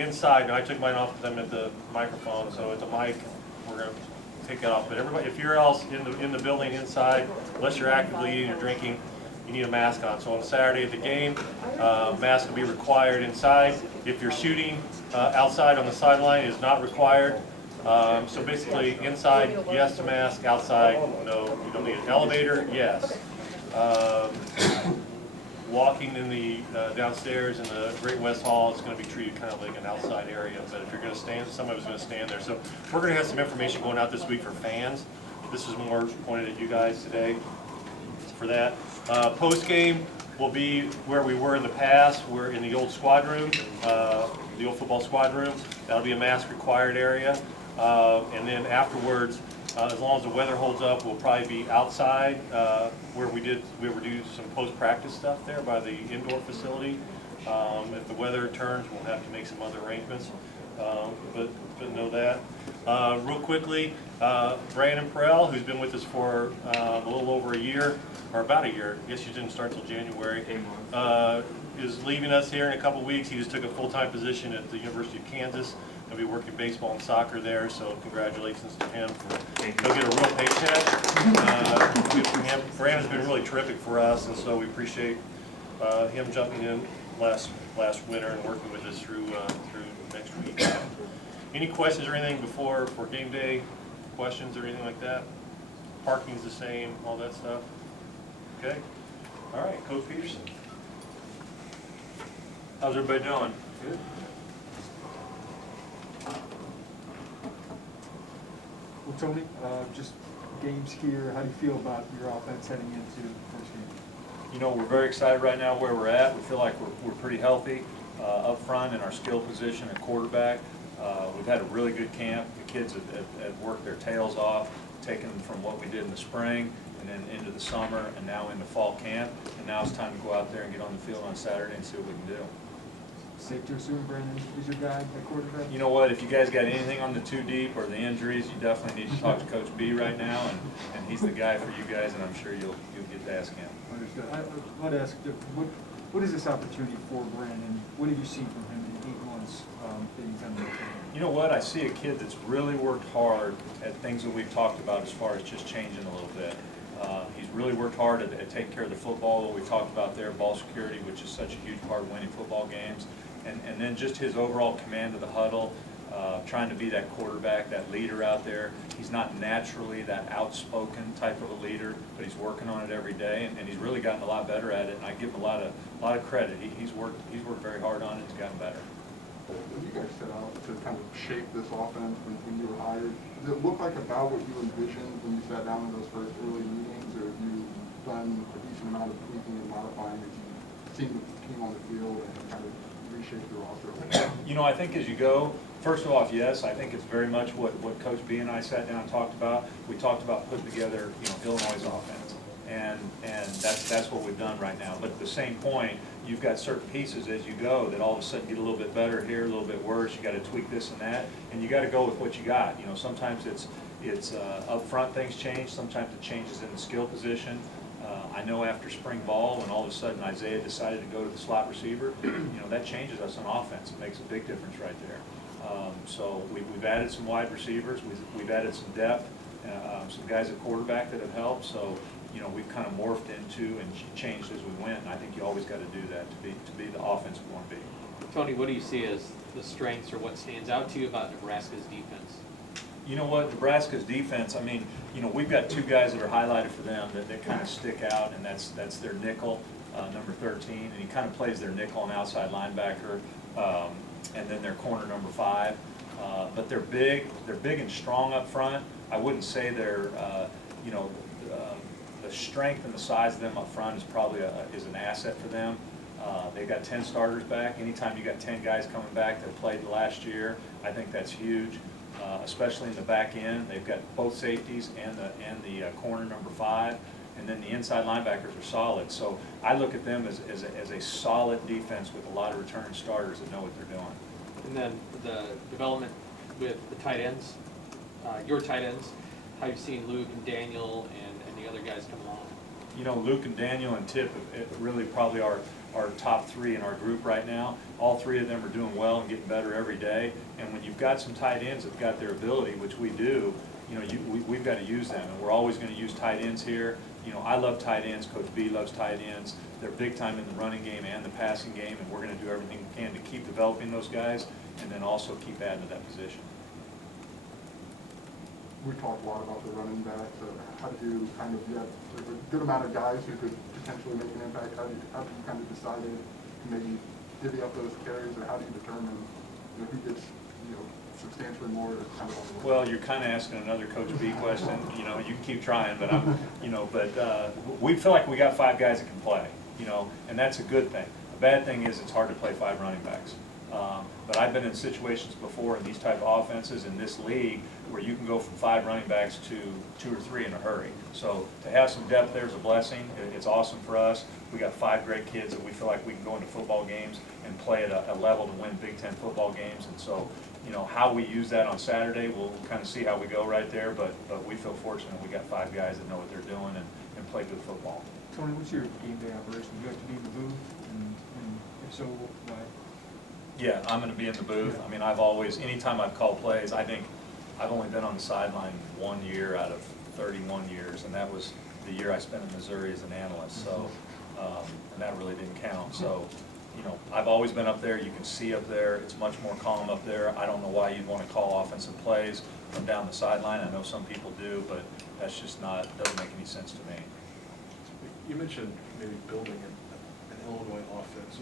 inside, and I took mine off because I'm at the microphone, so at the mic, we're going to take that off. But everybody, if you're else in the building inside, unless you're actively eating or drinking, you need a mask on. So on Saturday at the game, mask will be required inside. If you're shooting outside on the sideline, it is not required. So basically, inside, yes to mask. Outside, no. You don't need an elevator, yes. Walking in the downstairs in the Great West Hall, it's going to be treated kind of like an outside area. But if you're going to stand, somebody's going to stand there. So we're going to have some information going out this week for fans. This is more pointed at you guys today for that. Post game will be where we were in the past. We're in the old squad room, the old football squad room. That'll be a mask required area. And then afterwards, as long as the weather holds up, we'll probably be outside where we were doing some post-practice stuff there by the indoor facility. If the weather turns, we'll have to make some other arrangements, but know that. Real quickly, Brandon Parrell, who's been with us for a little over a year, or about a year, I guess you didn't start till January, is leaving us here in a couple weeks. He just took a full-time position at the University of Kansas. He'll be working baseball and soccer there, so congratulations to him. He'll get a real paycheck. Good for him. Brandon's been really terrific for us, and so we appreciate him jumping in last winter and working with us through next week. Any questions or anything before for game day? Questions or anything like that? Parking's the same, all that stuff. Okay. All right, Coach Peterson. How's everybody doing? Good. Well, Tony, just games here. How do you feel about your offense heading into the first game? You know, we're very excited right now where we're at. We feel like we're pretty healthy up front in our skill position at quarterback. We've had a really good camp. The kids have worked their tails off, taken from what we did in the spring and then into the summer and now into fall camp. And now it's time to go out there and get on the field on Saturday and see what we can do. Safe to assume Brandon is your guy at quarterback? You know what, if you guys got anything on the too deep or the injuries, you definitely need to talk to Coach B right now, and he's the guy for you guys, and I'm sure you'll get to ask him. Understood. I want to ask, what is this opportunity for Brandon? What have you seen from him in 8 months that you've done with him? You know what, I see a kid that's really worked hard at things that we've talked about as far as just changing a little bit. He's really worked hard at taking care of the football, what we talked about there, ball security, which is such a huge part of winning football games. And then just his overall command of the huddle, trying to be that quarterback, that leader out there. He's not naturally that outspoken type of a leader, but he's working on it every day, and he's really gotten a lot better at it. And I give him a lot of credit. He's worked very hard on it. He's gotten better. When you guys set out to kind of shape this offense when you were hired, does it look like about what you envisioned when you sat down in those first early meetings, or have you done a decent amount of tweaking and modifying as you've seen the team on the field and kind of reshape the roster? You know, I think as you go, first of all, yes, I think it's very much what Coach B and I sat down and talked about. We talked about putting together, Illinois' offense, and that's what we've done right now. But at the same point, you've got certain pieces as you go that all of a sudden get a little bit better here, a little bit worse. You got to tweak this and that, and you got to go with what you got. Sometimes it's up front things change. Sometimes it changes in the skill position. I know after spring ball, when all of a sudden Isaiah decided to go to the slot receiver, that changes us on offense. It makes a big difference right there. So we've added some wide receivers. We've added some depth, some guys at quarterback that have helped. So we've kind of morphed into and changed as we went. And I think you always got to do that to be the offense we want to be. Tony, what do you see as the strengths or what stands out to you about Nebraska's defense? You know what, Nebraska's defense, I mean, we've got 2 guys that are highlighted for them that kind of stick out, and that's their nickel, number 13, and he kind of plays their nickel and outside linebacker, and then their corner, number 5. But they're big and strong up front. I wouldn't say they're, the strength and the size of them up front is probably is an asset for them. They've got 10 starters back. Anytime you got 10 guys coming back that played the last year, I think that's huge. Especially in the back end. They've got both safeties and the corner, number 5, and then the inside linebackers are solid. So I look at them as a solid defense with a lot of returning starters that know what they're doing. And then the development with the tight ends, your tight ends, how you've seen Luke and Daniel and the other guys come along. Luke and Daniel and Tip really probably our our top 3 in our group right now. All 3 of them are doing well and getting better every day. And when you've got some tight ends that've got their ability, which we do, you know, we've got to use them, and we're always going to use tight ends here. You know, I love tight ends. Coach B loves tight ends. They're big time in the running game and the passing game, and we're going to do everything we can to keep developing those guys, and then also keep adding to that position. We talked a lot about the running backs. How do you kind of, you have a good amount of guys who could potentially make an impact. How do you kind of decide to maybe divvy up those carries, or how do you determine, you know, who gets, you know, substantially more kind of on the Well, you're kind of asking another Coach B question. You know, you can keep trying, but we feel like we got 5 guys that can play, you know, and that's a good thing. The bad thing is it's hard to play 5 running backs. But I've been in situations before in these type of offenses in this league where you can go from 5 running backs to 2 or 3 in a hurry. So to have some depth there is a blessing. It's awesome for us. We got 5 great kids that we feel like we can go into football games and play at a level to win Big Ten football games. And so, you know, how we use that on Saturday, we'll kind of see how we go right there. But we feel fortunate we got 5 guys that know what they're doing and play good football. Tony, what's your game day operation? You have to be in the booth, and if so, why? Yeah, I'm going to be in the booth. I mean, I've always, anytime I've called plays, I think I've only been on the sideline 1 year out of 31 years, and that was the year I spent in Missouri as an analyst. So, and that really didn't count. So, you know, I've always been up there. You can see up there. It's much more calm up there. I don't know why you'd want to call offensive plays from down the sideline. I know some people do, but that's just not, doesn't make any sense to me. You mentioned maybe building an Illinois offense.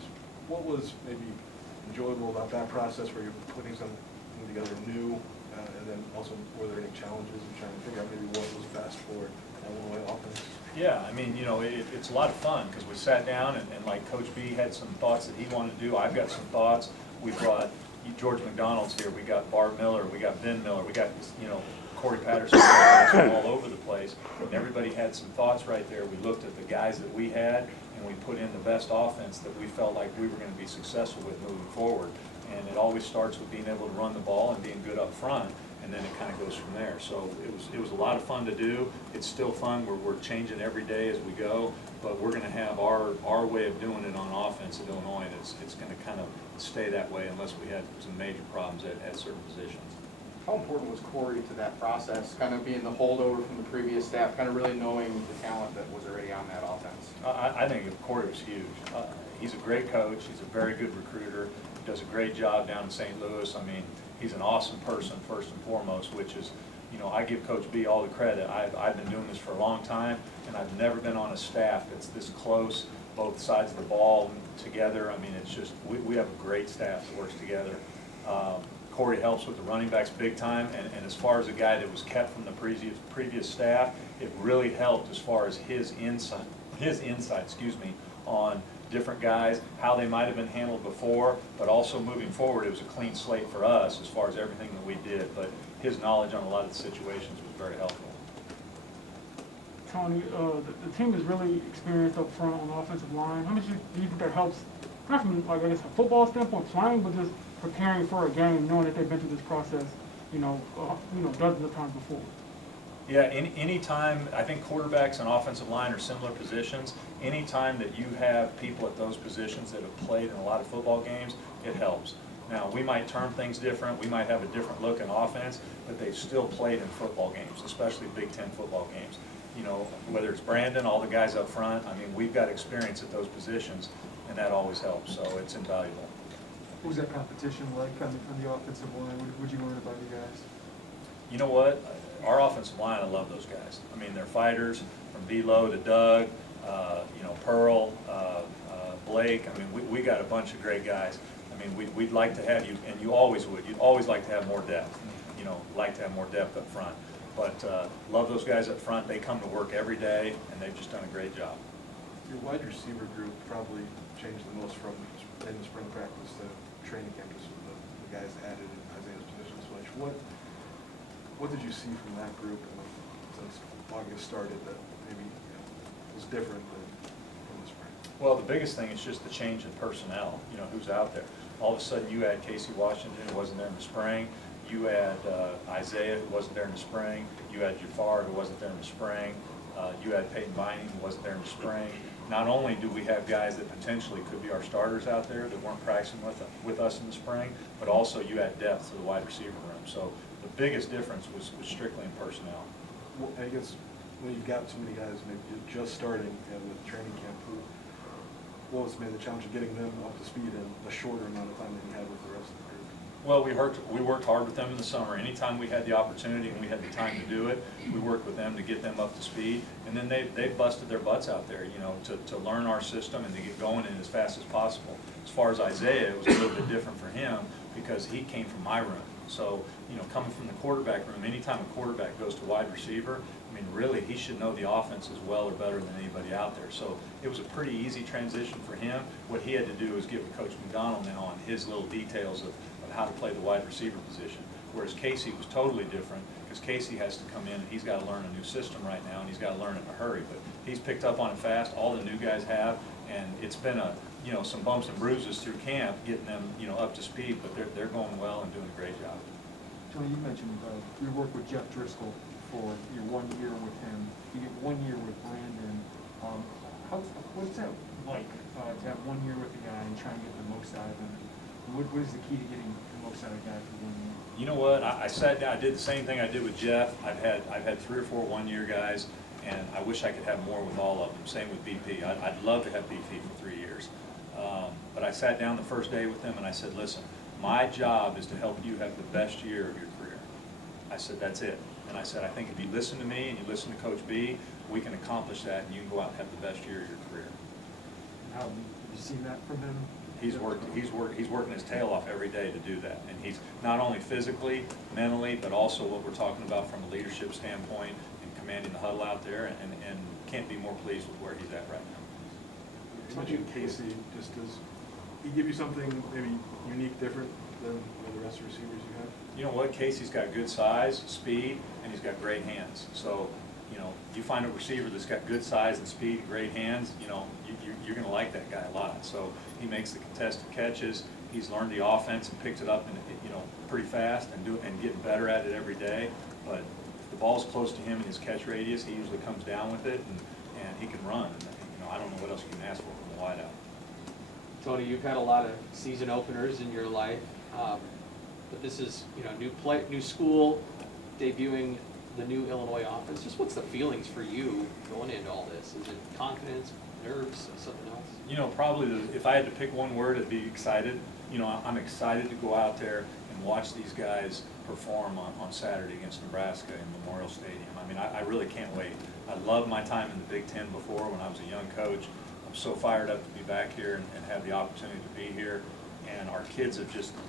What was maybe enjoyable about that process where you're putting something together new, and then also were there any challenges in trying to figure out maybe what was best for an Illinois offense? Yeah, I mean, you know, it's a lot of fun because we sat down and like Coach B had some thoughts that he wanted to do. I've got some thoughts. We brought George McDonald's here. We got Bart Miller. We got Ben Miller. We got, you know, Corey Patterson from all over the place. And everybody had some thoughts right there. We looked at the guys that we had, and we put in the best offense that we felt like we were going to be successful with moving forward. And it always starts with being able to run the ball and being good up front, and then it kind of goes from there. So it was a lot of fun to do. It's still fun. We're changing every day as we go, but we're going to have our way of doing it on offense at Illinois, and it's going to kind of stay that way unless we had some major problems at certain positions. How important was Corey to that process, kind of being the holdover from the previous staff, kind of really knowing the talent that was already on that offense? I think Corey was huge. He's a great coach. He's a very good recruiter. He does a great job down in St. Louis. I mean, he's an awesome person first and foremost, which is, you know, I give Coach B all the credit. I've been doing this for a long time, and I've never been on a staff that's this close, both sides of the ball together. I mean, it's just, we have a great staff that works together. Corey helps with the running backs big time, and as far as a guy that was kept from the previous staff, it really helped as far as his insight, on different guys, how they might have been handled before, but also moving forward, it was a clean slate for us as far as everything that we did. But his knowledge on a lot of the situations was very helpful. Tony, the team is really experienced up front on the offensive line. How much do you think that helps, not from, like, I guess, a football standpoint, playing, but just preparing for a game, knowing that they've been through this process, dozens of times before? Yeah, any time, I think quarterbacks and offensive line are similar positions. Any time that you have people at those positions that have played in a lot of football games, it helps. Now, we might term things different, we might have a different look in offense, but they've still played in football games, especially Big Ten football games. You know, whether it's Brandon, all the guys up front, I mean, we've got experience at those positions, and that always helps, so it's invaluable. What was that competition like on the offensive line? What did you learn about you guys? You know what? Our offensive line, I love those guys. I mean, they're fighters from D-Lo to Doug, Parrell, Blake. I mean, we got a bunch of great guys. I mean, we'd like to have you, and you always would. You'd always like to have more depth. You know, like to have more depth up front. But love those guys up front. They come to work every day, and they've just done a great job. Your wide receiver group probably changed the most from in the spring practice to training camp, just with the guys added in Isaiah's position switch. What did you see from that group since August started that maybe was different than from the spring? Well, the biggest thing is just the change in personnel, you know, who's out there. All of a sudden, you had Casey Washington, who wasn't there in the spring. You had Isaiah, who wasn't there in the spring. You had Jafar, who wasn't there in the spring. You had Peyton Vining, who wasn't there in the spring. not only do we have guys that potentially could be our starters out there that weren't practicing with us in the spring, but also you add depth to the wide receiver room. So the biggest difference was strictly in personnel. Well, I guess when you've got so many guys maybe just starting and with training camp, what was maybe the challenge of getting them up to speed in a shorter amount of time than you had with the rest of the group? Well, we worked hard with them in the summer. Anytime we had the opportunity and we had the time to do it, we worked with them to get them up to speed. And then they busted their butts out there, you know, to learn our system and to get going in as fast as possible. As far as Isaiah, it was a little bit different for him because he came from my room. So, you know, coming from the quarterback room, anytime a quarterback goes to wide receiver, I mean, really, he should know the offense as well or better than anybody out there. So it was a pretty easy transition for him. What he had to do was get with Coach McDonald now on his little details of how to play the wide receiver position. Whereas Casey was totally different because Casey has to come in and he's got to learn a new system right now and he's got to learn it in a hurry. But he's picked up on it fast. All the new guys have, and it's been some bumps and bruises through camp getting them up to speed. But they're going well and doing a great job. Tony, you mentioned you worked with Jeff Driscoll for your 1 year with him. You get 1 year with Brandon. What's that like to have 1 year with a guy and try and get the most out of him? What is the key to getting the most out of a guy for 1 year? You know what? I sat down. I did the same thing I did with Jeff. I've had 3 or 4 1-year guys, and I wish I could have more with all of them. Same with BP. I'd love to have BP for 3 years. But I sat down the first day with them and I said, listen, my job is to help you have the best year of your career. I said, that's it. And I said, I think if you listen to me and you listen to Coach B, we can accomplish that and you can go out and have the best year of your career. How have you seen that from him? He's working his tail off every day to do that. And he's not only physically, mentally, but also what we're talking about from a leadership standpoint and commanding the huddle out there, and can't be more pleased with where he's at right now. You mentioned Casey. Just does he give you something maybe unique, different than the rest of the receivers you have? You know what? Casey's got good size, speed, and he's got great hands. So, you find a receiver that's got good size and speed, great hands, you're going to like that guy a lot. So he makes the contested catches. He's learned the offense and picked it up, pretty fast and getting better at it every day. But if the ball's close to him in his catch radius, he usually comes down with it and he can run. And, I don't know what else you can ask for from a wideout. Tony, you've had a lot of season openers in your life, but this is, new school, debuting the new Illinois offense. Just what's the feelings for you going into all this? Is it confidence, nerves, something else? Probably if I had to pick one word, it'd be excited. I'm excited to go out there and watch these guys perform on Saturday against Nebraska in Memorial Stadium. I mean, I really can't wait. I loved my time in the Big Ten before when I was a young coach. I'm so fired up to be back here and have the opportunity to be here. And our kids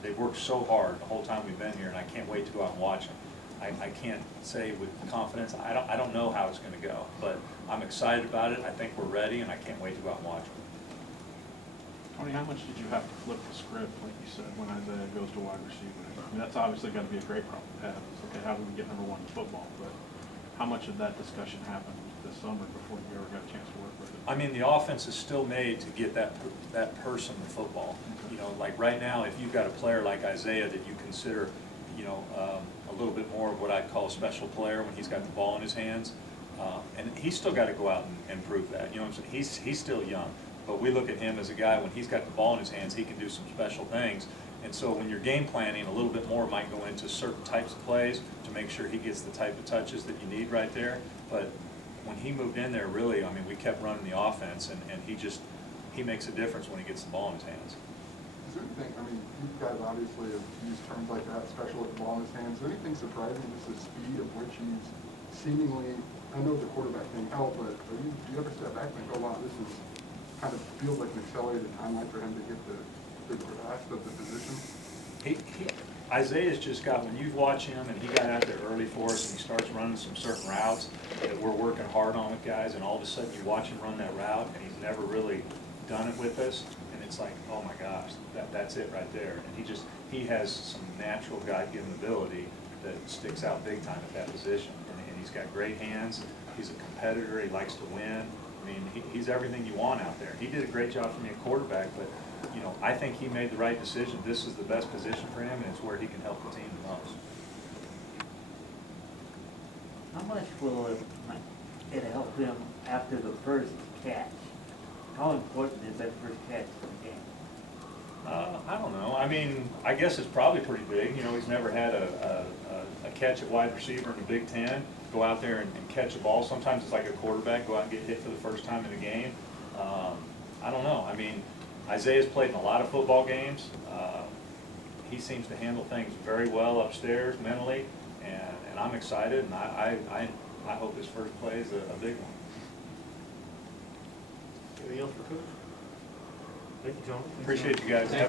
they've worked so hard the whole time we've been here, and I can't wait to go out and watch them. I can't say with confidence. I don't know how it's going to go, but I'm excited about it. I think we're ready, and I can't wait to go out and watch them. Tony, how much did you have to flip the script, like you said, when Isaiah goes to wide receiver? I mean, that's obviously got to be a great problem to have. It's okay, how do we get #1 in football? But how much of that discussion happened this summer before you ever got a chance to work with it? I mean, the offense is still made to get that person the football. Like right now, if you've got a player like Isaiah that you consider, a little bit more of what I'd call a special player when he's got the ball in his hands, and he's still got to go out and prove that. You know what I'm saying? He's still young, but we look at him as a guy when he's got the ball in his hands, he can do some special things. And so when you're game planning, a little bit more might go into certain types of plays to make sure he gets the type of touches that you need right there. But when he moved in there, really, I mean, we kept running the offense, and he makes a difference when he gets the ball in his hands. Is there anything, I mean, you guys obviously have used terms like that, especially with the ball in his hands. Is there anything surprising, just the speed of which he's seemingly, I know the quarterback thing helped, but do you ever step back and go, wow, this is kind of feels like an accelerated timeline for him to get the grasp of the position? Isaiah's just got, when you watch him and he got out there early for us and he starts running some certain routes that we're working hard on with guys, and all of a sudden you watch him run that route and he's never really done it with us, and it's like, oh my gosh, that's it right there. And he has some natural God-given ability that sticks out big time at that position, and he's got great hands. He's a competitor. He likes to win. I mean, he's everything you want out there. He did a great job for me at quarterback, but I think he made the right decision. This is the best position for him, and it's where he can help the team the most. How much will it help him after the first catch How important is that first catch in the game? I don't know. I mean, I guess it's probably pretty big. You know, he's never had a catch at wide receiver in the Big Ten. Go out there and catch a ball. Sometimes it's like a quarterback, go out and get hit for the first time in a game. I don't know. I mean, Isaiah's played in a lot of football games. He seems to handle things very well upstairs mentally, and I'm excited, and I hope his first play is a big one. Anything else for Coach? Thank you, Tony. Appreciate you guys.